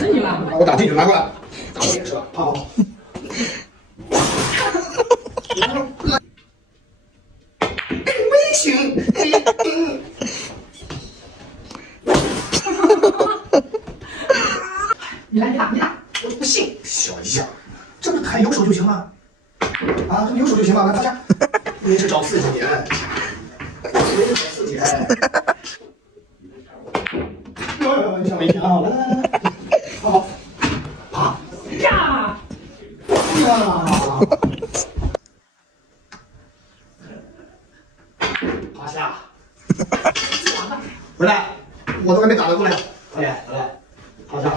这你拿过来，我打进去拿过来，打我脸是吧？好。微型。你来，你打，你打，我不信。小一下，这不是抬右手就行了？啊，这不右手就行了，来大家，你是找刺激点，你是找刺激点。吓我一跳！来来来来，好好，爬呀呀，趴下，回来，我都还没打得过来，快点，回来，趴下。